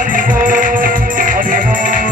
Hari Hari